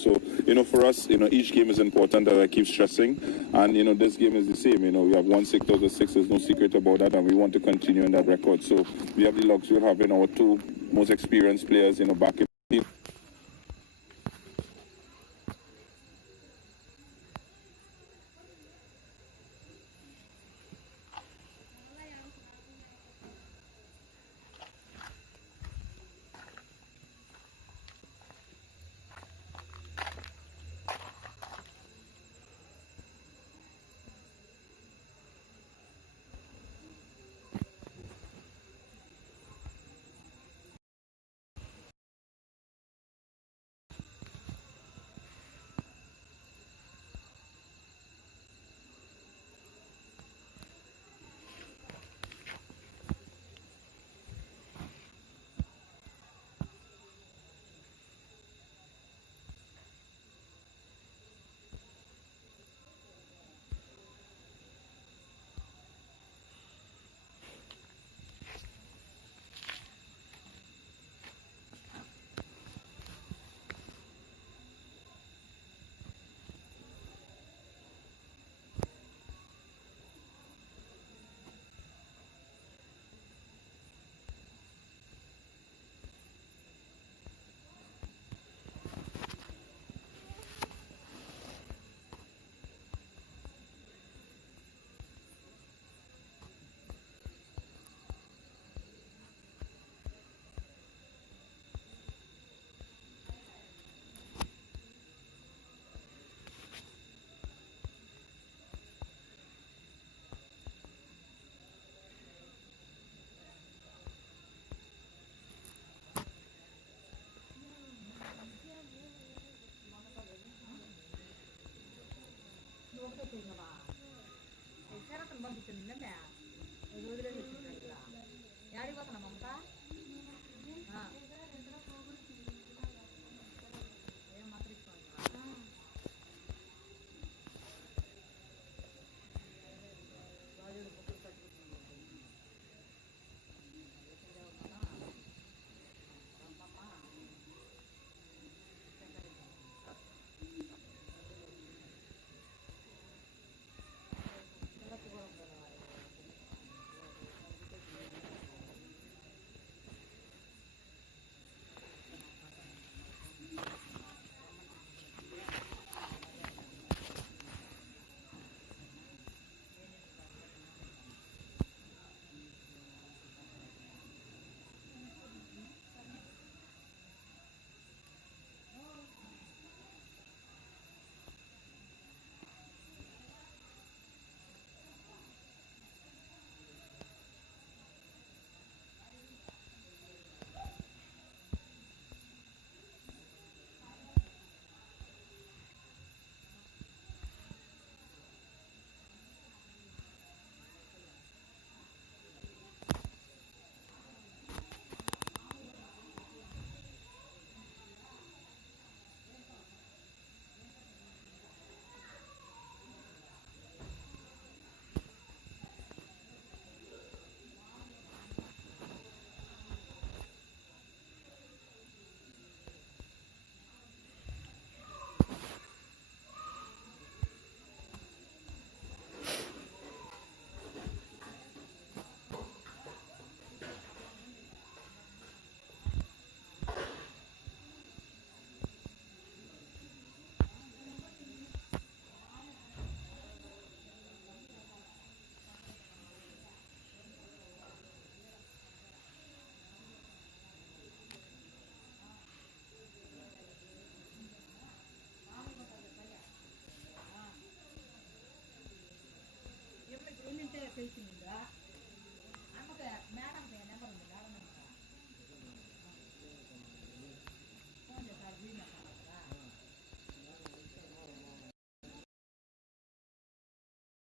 So, for us, each game is important, that I keep stressing. And, this game is the same. We have won 6 out of 6. There's no secret about that. And we want to continue in that record. So we have the luxury of having our 2 most experienced players, back in the team.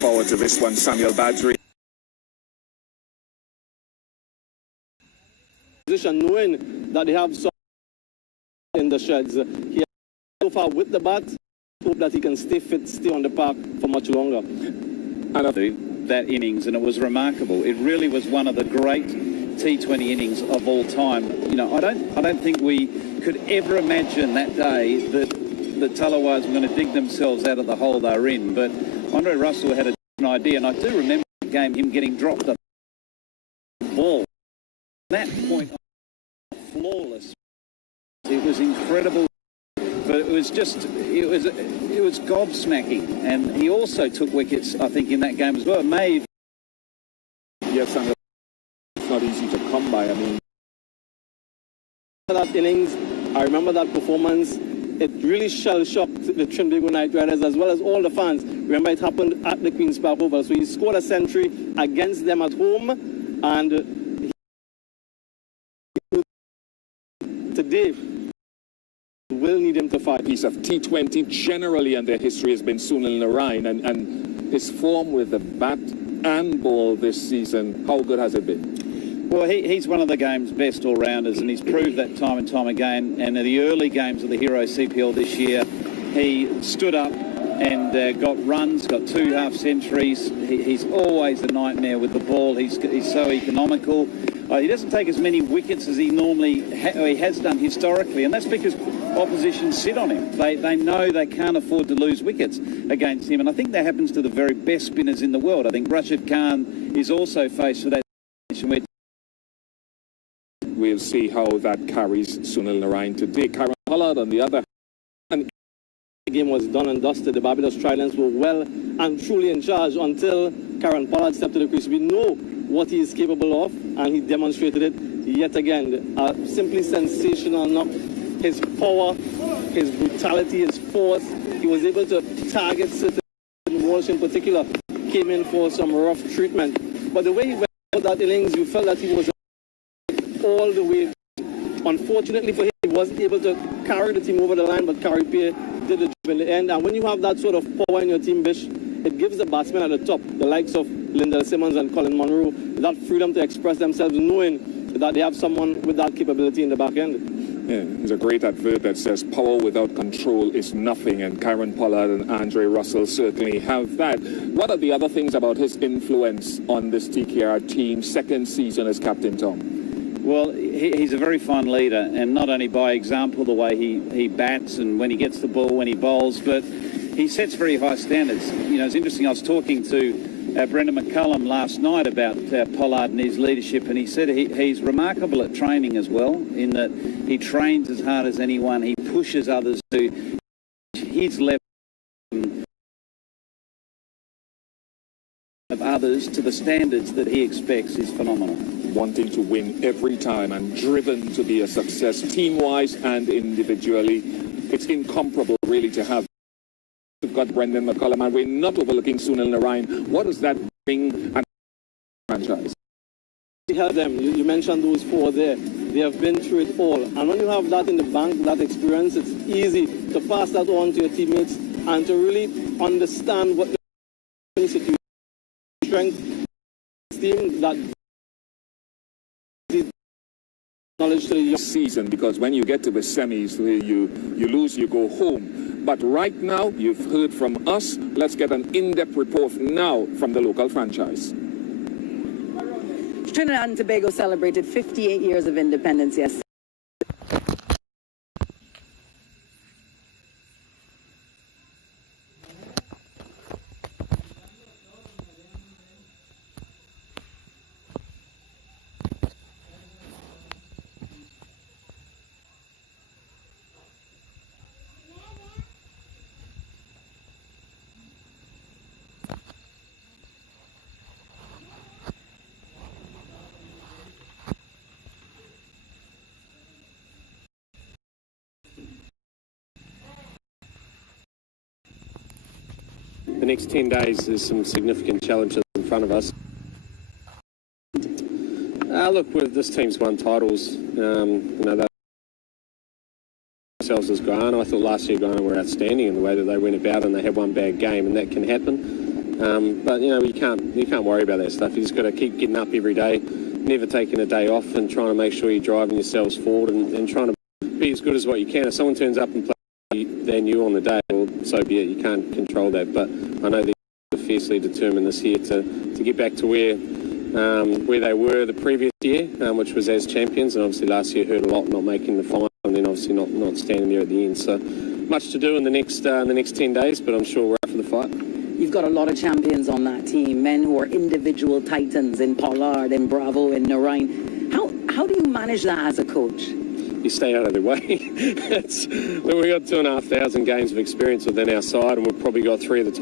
Forward to this one, Samuel Badri. Position, knowing that they have some in the sheds. He has so far with the bat, hope that he can stay fit, stay on the park for much longer. And that innings, and it was remarkable. It really was one of the great T20 innings of all time. I don't think we could ever imagine that day that that Tallawahs were going to dig themselves out of the hole they're in, but Andre Russell had a different idea, and I do remember the game, him getting dropped the ball. At that point, flawless. It was incredible, but it was gobsmacking, and he also took wickets, I think, in that game as well. Maeve. Yes, and it's not easy to come by. I mean, that innings, I remember that performance. It really shell-shocked the Trinidad Knight Riders as well as all the fans. Remember, it happened at the Queen's Park Oval. So he scored a century against them at home, and today will need him to fight. Piece of T20 generally and their history has been Sunil Narine, and his form with the bat and ball this season, how good has it been? Well, he's one of the game's best all-rounders, and he's proved that time and time again. And in the early games of the Hero CPL this year, he stood up and got runs, got 2 half-centuries. He's always a nightmare with the ball. He's so economical. He doesn't take as many wickets as he normally he has done historically, and that's because opposition sit on him. They know they can't afford to lose wickets against him, and I think that happens to the very best spinners in the world. I think Rashid Khan is also faced with that situation where we'll see how that carries Sunil Narine today. Karen Pollard on the other hand. The game was done and dusted. The Barbados Tridents were well and truly in charge until Karen Pollard stepped to the crease. We know what he is capable of, and he demonstrated it yet again. Simply sensational knock. His power, his brutality, his force. He was able to target certain Walsh in particular. Came in for some rough treatment. But the way he went out that innings, you felt that he was all the way. Unfortunately for him, he wasn't able to carry the team over the line, but Carrie Pierre did the job in the end. And when you have that sort of power in your team, Bish, it gives the batsmen at the top, the likes of Lyndall Simmons and Colin Monroe, that freedom to express themselves, knowing that they have someone with that capability in the back end. Yeah, there's a great advert that says power without control is nothing, and Karen Pollard and Andre Russell certainly have that. What are the other things about his influence on this TKR team, second season as captain, Tom? Well, he's a very fine leader, and not only by example, the way he bats and when he gets the ball, when he bowls, but he sets very high standards. You know, it's interesting, I was talking to Brendan McCullum last night about Pollard and his leadership, and he said he's remarkable at training as well, in that he trains as hard as anyone. He pushes others to his level of others to the standards that he expects is phenomenal. Wanting to win every time and driven to be a success team-wise and individually. It's incomparable really to have. We've got Brendan McCullum, and we're not overlooking Sunil Narine. What does that bring and franchise? You help them. You mentioned those 4 there. They have been through it all. And when you have that in the bank, that experience, it's easy to pass that on to your teammates and to really understand what the situation, strength, team that knowledge to the season, because when you get to the semis, you lose, you go home. But right now, you've heard from us. Let's get an in-depth report now from the local franchise. Trinidad and Tobago celebrated 58 years of independence yesterday. The next 10 days, there's some significant challenges in front of us. Look, this team's won titles. You know, themselves as Guyana. I thought last year Guyana were outstanding in the way that they went about, and they had one bad game, and that can happen. But you know, you can't worry about that stuff. You just got to keep getting up every day, never taking a day off, and trying to make sure you're driving yourselves forward and trying to be as good as what you can. If someone turns up and plays than you on the day, well, so be it. You can't control that. But I know they're fiercely determined this year to get back to where they were the previous year, which was as champions. And obviously last year hurt a lot not making the final, and then obviously not standing there at the end. So much to do in the next 10 days, but I'm sure we're up for the fight. You've got a lot of champions on that team, men who are individual titans in Pollard, in Bravo, in Narine. How do you manage that as a coach? You stay out of their way. We've got 2,500 games of experience within our side, and we've probably got 3 of the top